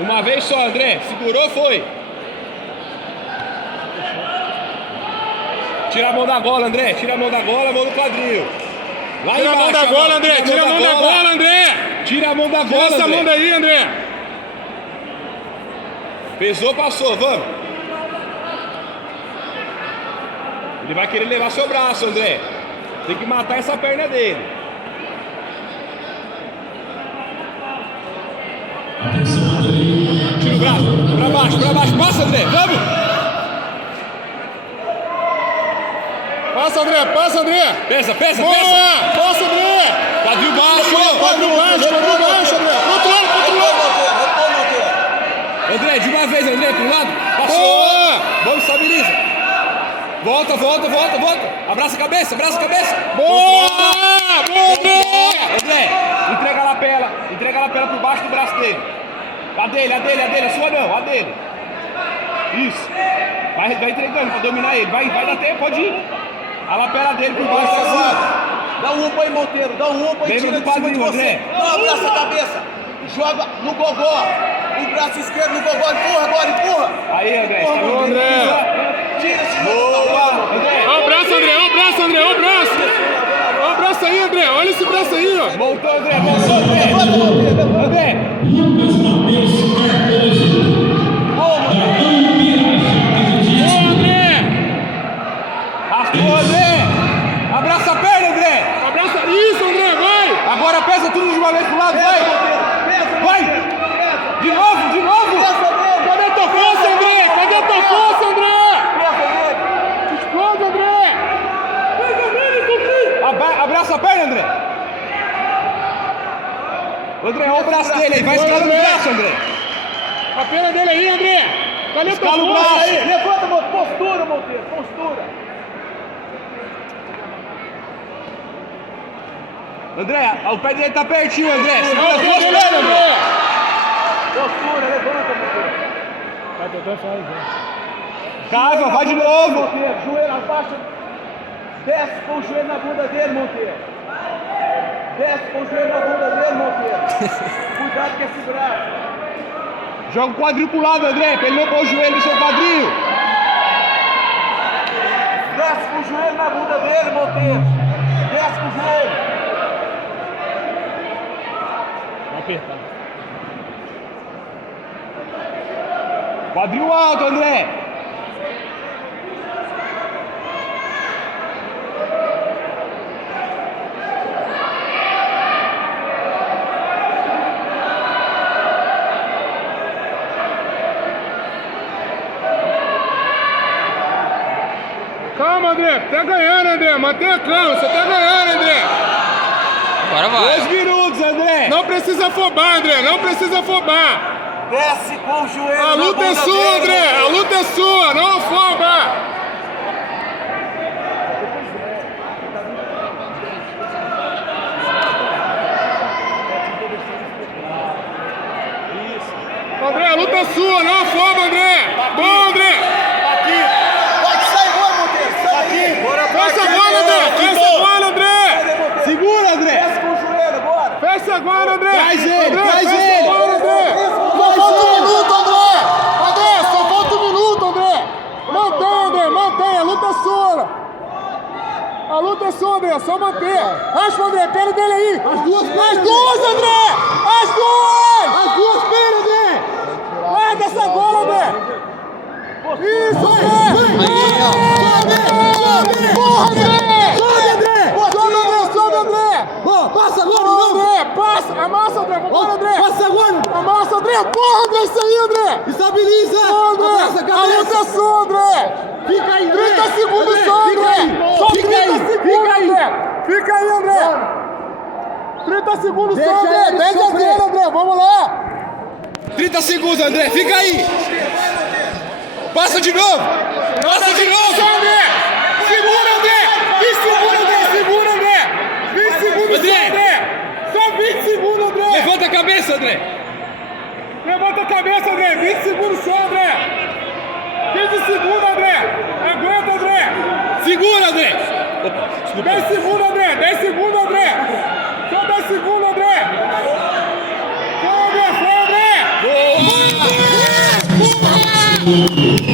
Uma vez só, André. Segurou, foi. Tira a mão da gola, André. Tira a mão da gola, mão no quadril. Lá tira embaixo, a mão da gola, André. Tira a mão da gola, André. Tira a mão da tira gola, essa André. mão daí, André. Pesou, passou, vamos. Ele vai querer levar seu braço, André. Tem que matar essa perna dele. Tira o braço, pra baixo, passa, André, vamos! Passa, André, passa, André! Pesa! Boa! Passa, André! Quadril baixo! Quadril baixo, André! Pro outro lado! André, de uma vez, André, pro lado! Passou! Boa! Vamos, estabiliza! Volta! Abraça a cabeça! Boa! Boa, André! Entrega a lapela por baixo do braço dele! A dele, a sua não, a dele. Isso. Vai entregando pra dominar ele. Vai dar tempo, pode ir. A lapela dele por baixo agora. Dá um upa aí, Monteiro. Dá um upa e tira de cima de você. Não, abraça a cabeça. Joga no gogó. O braço esquerdo no gogó. Empurra agora, empurra. Aí, André. Boa, André. Tira esse Boa, André. Olha o braço, André. Olha o braço, André. Olha o braço. Olha o braço aí, André. Olha esse braço aí, ó. Voltou, André. André. Arrastou, André! Abraça a perna, André! Abraça isso, André, vai! Agora pesa tudo de uma vez pro lado, vai! Vai! De novo! Cadê tua força, André? Explode, André! Abraça a perna, André! André, olha o braço dele aí, vai escalando o braço, André! A perna dele aí, André! Cadê tua Escala o força? braço! Aí, levanta, postura, Monteiro. Postura. André, o pé dele tá pertinho, André! Segura as duas pernas, André! Postura, levanta, Monteiro. Vai tentar fazer. Cava, vai de novo! Monteiro, joelho abaixa. Desce com o joelho na bunda dele, Monteiro. Desce com o joelho na bunda dele, Monteiro. Cuidado com esse braço. Joga o quadril pro lado, André, pra ele não pôr o joelho no seu quadril! Desce com o joelho na bunda dele, Monteiro. Desce com o joelho. Vai apertar. Quadril alto, André! Calma, André. Tá ganhando, André. Mantenha calma. Você tá ganhando, André. Agora vai. 2 minutos, André! Não precisa afobar, André. Não precisa afobar. Desce com o joelho A na luta bunda é sua, dele, André. Monteiro. A luta é sua. Não afoba. André, a luta é sua. Não afoba, André. Bom, André. Pode sair agora, Monteiro. Sai daí. Fecha agora, André. Fecha agora, André. Segura, André! Desce com o joelho agora. Fecha agora, André. Traz ele, André, traz fecha ele. agora, André. Só falta 1 minuto, André. André, só falta 1 minuto, André. Mantenha, André. Mantenha. A luta é sua. A luta é sua, André. Só manter. Raspa, André. Perna dele aí. As duas, André. As duas pernas, André. Larga essa bola, André. Isso, André. Porra, André. Sobe, André. Passa agora, André, passa, amassa, André, vambora, André! Passa agora! Amassa, André! Porra, André, isso aí, André! Estabiliza! André! A luta é sua, André! Fica aí, 30 segundos só, André! Só 30 segundos, André! Fica aí, André! 30 segundos só, André! 10 a 0, André! Vamos lá! 30 segundos, André, fica aí! Passa de novo! Passa de novo! André! Segura, André! 20 segundos, André! Segura, André! 20 segundos só, André! Só 20 segundos, André! Levanta a cabeça, André! Levanta a cabeça, André! 20 segundos só, André! 15 segundos, André! Aguenta, André! Segura, André! 10 segundos, André! 10 segundos, André! Só 10 segundos, André! Foi, André! Foi, André! Boa! Vai, André!